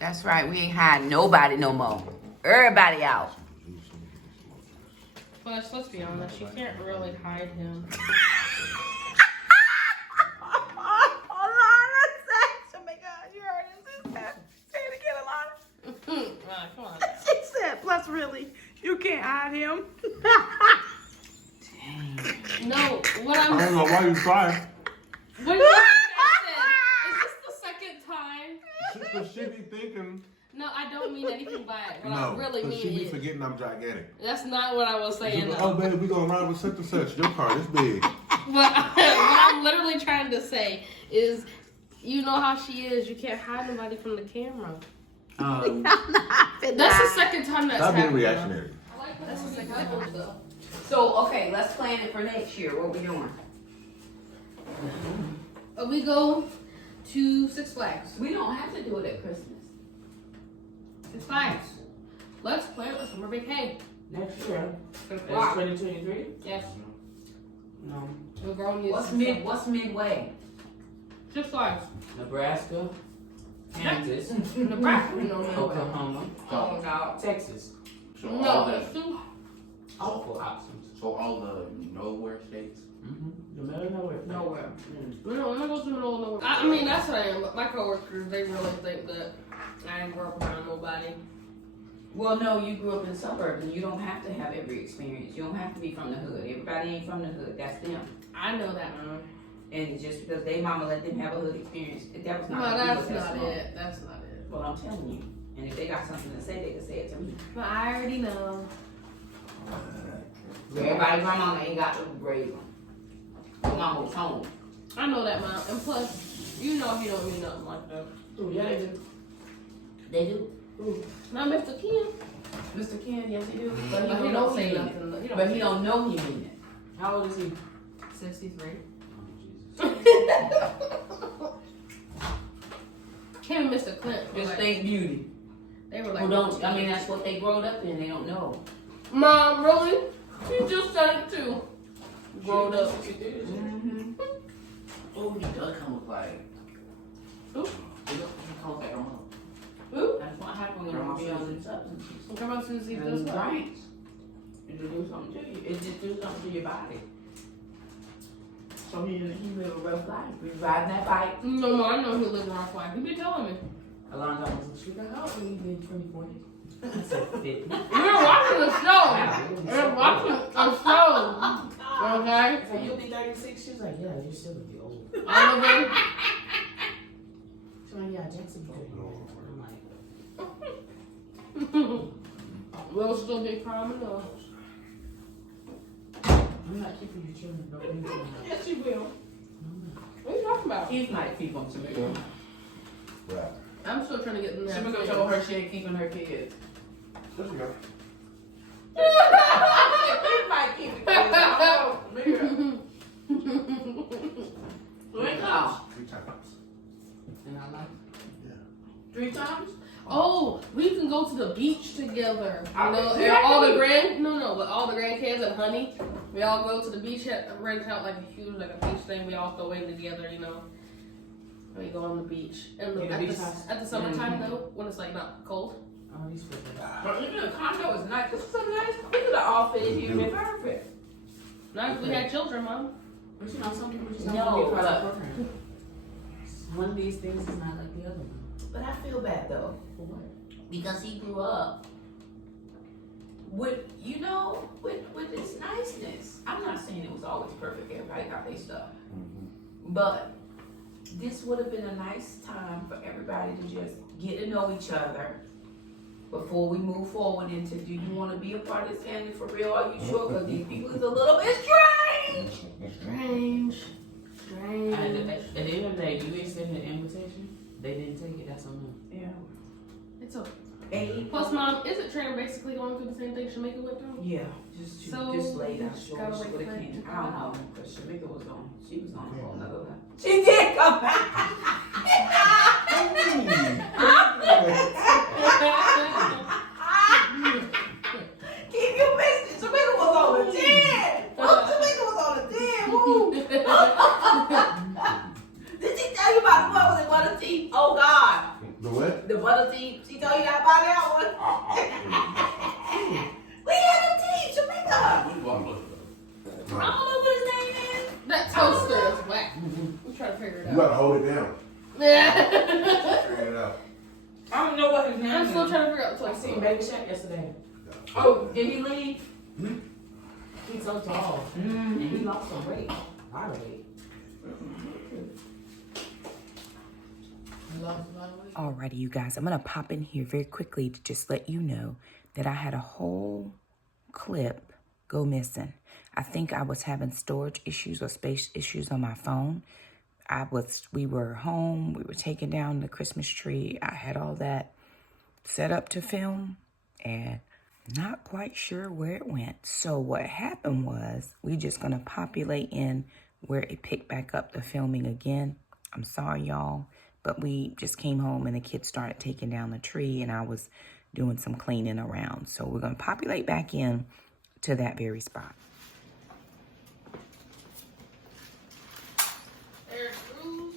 That's right. We ain't hiding nobody no more. Everybody out. Plus, let's be honest, you can't really hide him. Come on. She said, plus really, you can't hide him. Dang. No, what I'm I don't know why you trying. What did you said? Is this the second time? Cause she be thinking. No, I don't mean anything by it. What I No, really cause mean she be is, forgetting I'm gigantic. that's not what I was She saying. be, Though. oh baby, we gonna ride with such and such. Your car is big. What I'm literally trying to say is, you know how she is. You can't hide nobody from the camera. That's the second time that's Stop being happened. reactionary. That's the second time though. So, okay, let's plan it for next year. What we doing? We go to Six Flags. We don't have to do it at Christmas. Six Flags. Let's plan a summer vacation. Next year. That's Wow. 2023? Yes. No. We're going to What's midway? Six Flags. Nebraska, Kansas, Nebraska. No, Oklahoma, Oh, no. Texas. So all No, the, it's too. Awful options. so all the nowhere states. Mm-hmm. The middle of nowhere. Nowhere. No, I'm not going to the middle of nowhere. I mean, that's what I am, but my coworkers, they really think that I didn't grow up around nobody. Well, no, you grew up in suburbs and you don't have to have every experience. You don't have to be from the hood. Everybody ain't from the hood. That's them. I know that, Mom. And just because they mama let them have a hood experience, that was No, not that's real, not wrong. it. That's not it. Well, I'm telling you. And if they got something to say, they can say it to me. But I already know. Everybody's grandmama ain't got to raise them. Your mama was home. I know that, Mom. And plus, you know he don't mean nothing like that. Ooh, yeah, they do. They do. Ooh. Now, Mr. Ken. Mr. Ken, yes he do. But But he he don't don't say mean it. nothing. But he don't know he mean it. How old is he? 63. Oh, Him and Mr. Clint. were Just like- think beauty. They were like, Who don't, I mean, that's what they growed up in. They don't know. Mom, really? You just said it too. Growed up. Mm-hmm. Oh, he does come with like. Who? He comes like grandma. Who? That's what happens when you be on them substances. Come on, Susie. And Does it's what? right. It just do something to you. It just do something to your body. So he live a rough life. We riding that bike. No, Mom, I know he lives in our life. He be telling me. Alonzo was like, Sugar, how old are you been 24 years? I said 50. We were watching a show. We were watching a show. Okay? I said, you'll be 36? She was like, yeah, you still would be old. Oliver. She's like, yeah, Jackson be 34. I'm like, We'll still be crying enough. I'm not keeping your children. No, you don't. Yes, you will. What are you talking about? He might keep them to me. Right. I'm still trying to get in there. Shamika told her she ain't keeping her kids. There you go. He might keep the kids. I don't know. 3 times. 3 times. And I like it. 3 times? Oh, we can go to the beach together. You know, Okay. and all the but all the grandkids and honey, we all go to the beach, rent out like a huge, like a beach thing. We all go in together, you know. And we go on the beach. And Yeah, the beach house. at the summertime though, when it's like not cold. Oh, these people. But even the condo is nice. This is so nice. We could have all fit here and been perfect. Not if we had children, Mom. But you know, some people just don't No, want to be part of the but- program. One of these things is not like the other one. But I feel bad though. For what? Because he grew up with, you know, with this niceness. I'm not saying it was always perfect. Everybody got their stuff. But this would have been a nice time for everybody to just get to know each other before we move forward into, do you want to be a part of this family for real? Are you sure? Because these people is a little bit strange. Strange. And at the end of the day, you extended an invitation. They didn't take it. That's on them. Yeah. It's okay. Eight. Plus, Mom, isn't Tran basically going through the same thing Shamika went through? Yeah, just So, laid out just short. gotta She wait would have for it came. to I come don't know, out. because Shamika was on. She was on for another one. She did come back. Keep you missing. Shamika was on the 10. Oh, Shamika was on the 10. Woo. Did she tell you about the one with the butter teeth? Oh God. The what? The butter teeth. figure it You gotta out. hold it down. Yeah. Figure it out. I don't know what his name I'm is. still trying to figure out the I twist. seen Baby Shaq yesterday. Oh, did he leave? He's so tall. And he lost some weight. A lot of weight. He lost a lot of weight. Alrighty, you guys, I'm gonna pop in here very quickly to just let you know that I had a whole clip go missing. I think I was having storage issues or space issues on my phone. We were home, we were taking down the Christmas tree. I had all that set up to film and not quite sure where it went. So what happened was we just gonna populate in where it picked back up the filming again. I'm sorry, y'all, but we just came home and the kids started taking down the tree and I was doing some cleaning around. So we're gonna populate back in to that very spot. There's rules.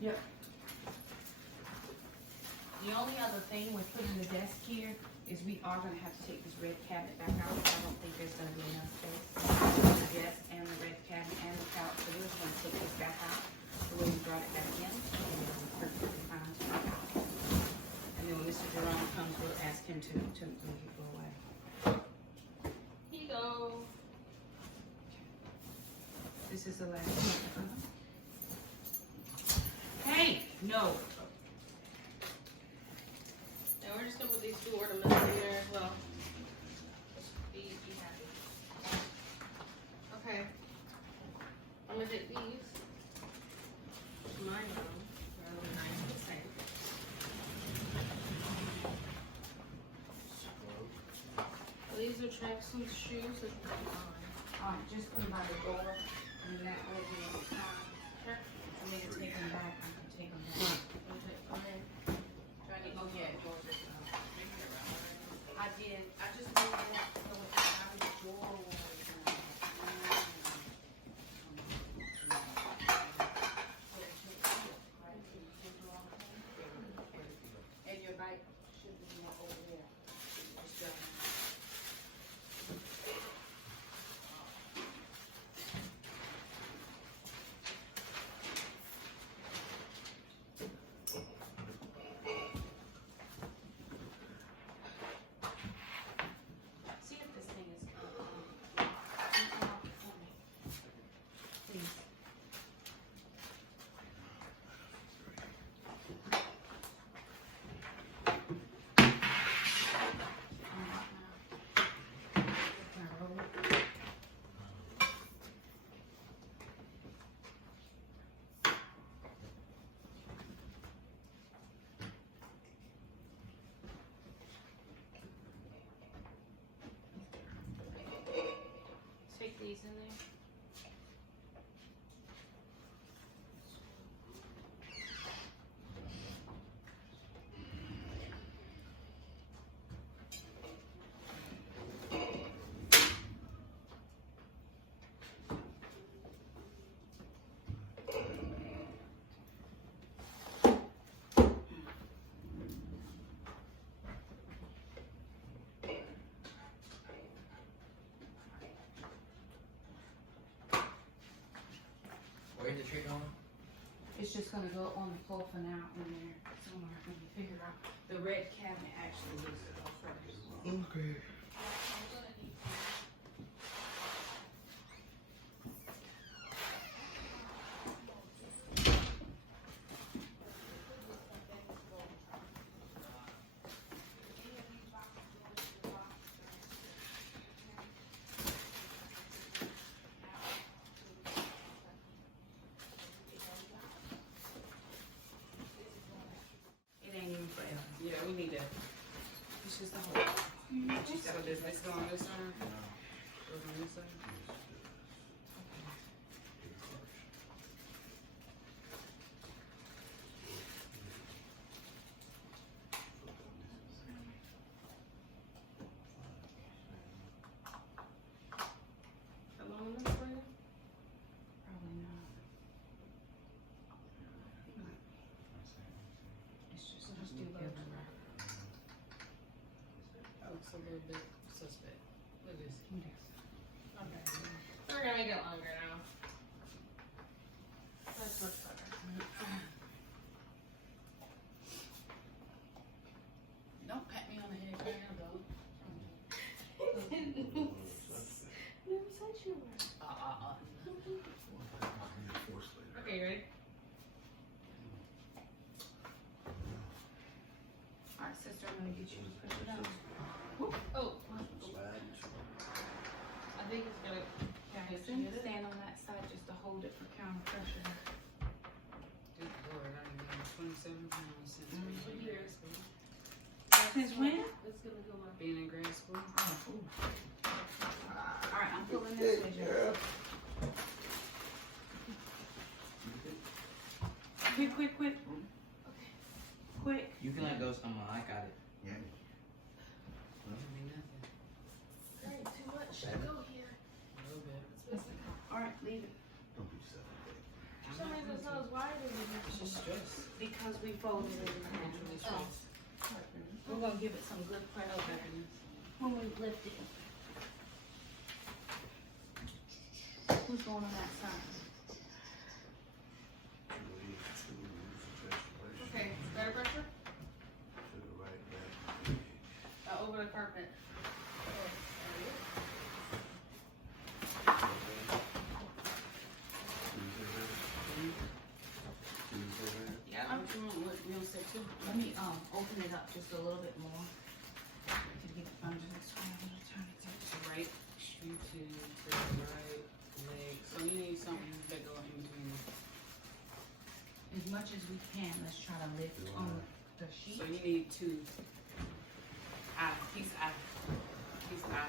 Yep. The only other thing with putting the desk here is we are gonna have to take this red cabinet back out. I don't think there's gonna be enough space for the desk and the red cabinet and the couch. So we're just gonna take this back out the way we brought it back in. And it's perfectly fine. And then when Mr. Jerome comes, we'll ask him to make it go away. Here you go. This is the last one. Hey, no. And we're just gonna put these two ornaments in there as well. Be happy. Okay. I'm gonna take these. Mine on. They're really nice and safe. These are tracksuit shoes that you can find. Alright, just put them by the door, and that way we have time. Sure. For me to take them back, I can take them back. Okay. Oh yeah, yours is, I did, I just moved that, so it's out of the door. And your bike should be more over there. It's done. See if this thing is please. Take these in there. Where's the tree going? It's just gonna go on the floor for now in there somewhere when we figure out the red cabinet actually needs to go first. Okay. I'm gonna need we need that. It's just the whole. So does this go on this side? Goes on this side? How long is this for you? Probably not. It's just Just do both. That looks a little bit suspect. Look at this. Okay. We're gonna make it longer now. That's much better. Don't pat me on the head right now, dog. Never said you were. Okay, you ready? All right, sister, I'm gonna get you to push it out. Oh. I think it's gonna. Listen, stand on that side just to hold it for counter pressure. Good Lord, I done gained 27 pounds since being in grad school. Since when? It's gonna go up. Being in grad school. All right, I'm pulling this way, Joe. Quick. Quick. You can let go someone. I got it. Yeah. Doesn't mean nothing. Alright, too much. Go here. A little bit. All right, leave it. Don't beat yourself up. For some reason it's not as wide as it It's just stress. Because we folded it in half. Naturally stress. We're gonna give it some good pressure when we lift it. Who's going on that side? Okay, better pressure? To the right, back. Over the carpet. Yeah, I'm doing what Neil said too. Let me open it up just a little bit more to get under this one. I'm gonna turn it to Right shoe to the right leg. So you need something that go in between. as much as we can. Let's try to lift on the sheet. So you need two. Piece eye. Piece eye.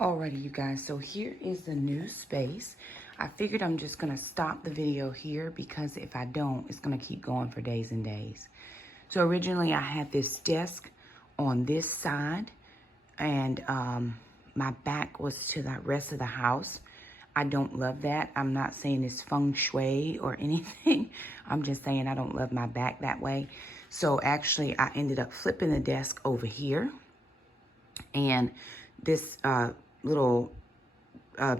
Alrighty, you guys, so here is the new space. I figured I'm just gonna stop the video here because if I don't, it's gonna keep going for days and days. So originally I had this desk on this side and my back was to the rest of the house. I don't love that. I'm not saying it's feng shui or anything. I'm just saying I don't love my back that way. So actually I ended up flipping the desk over here. And this little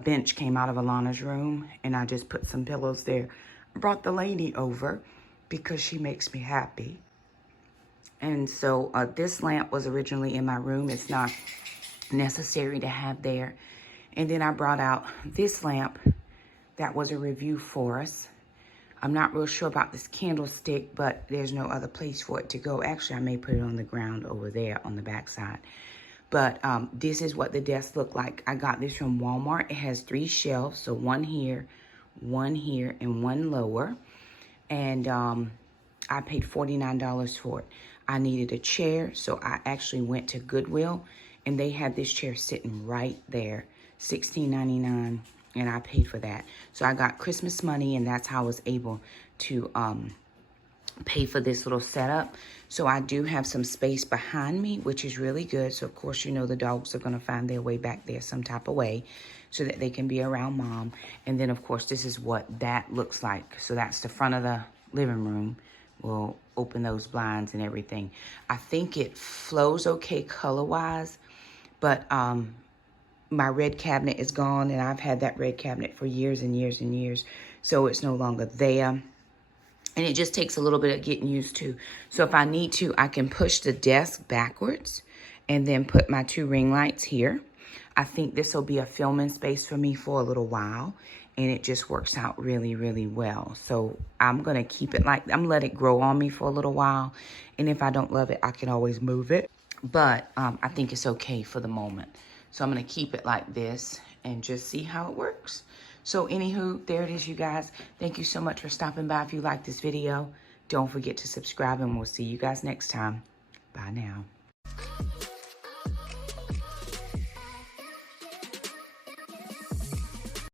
bench came out of Alana's room, and I just put some pillows there. I brought the lady over because she makes me happy. And so this lamp was originally in my room. It's not necessary to have there. And then I brought out this lamp that was a review for us. I'm not real sure about this candlestick, but there's no other place for it to go. Actually, I may put it on the ground over there on the back side. But this is what the desk looked like. I got this from Walmart. It has 3 shelves, so one here, and one lower. And I paid $49 for it. I needed a chair, so I actually went to Goodwill, and they had this chair sitting right there, $16.99, and I paid for that. So I got Christmas money, and that's how I was able to pay for this little setup. So I do have some space behind me, which is really good. So of course, you know, the dogs are going to find their way back there some type of way so that they can be around mom. And then of course, this is what that looks like. So that's the front of the living room. We'll open those blinds and everything. I think it flows okay color-wise, but my red cabinet is gone, and I've had that red cabinet for years and years and years. So it's no longer there. And it just takes a little bit of getting used to. So if I need to, I can push the desk backwards and then put my 2 ring lights here. I think this will be a filming space for me for a little while. And it just works out really, really well. So I'm going to keep it like, I'm going to let it grow on me for a little while. And if I don't love it, I can always move it. But I think it's okay for the moment. So I'm going to keep it like this and just see how it works. So anywho, there it is, you guys. Thank you so much for stopping by. If you like this video, don't forget to subscribe, and we'll see you guys next time. Bye now.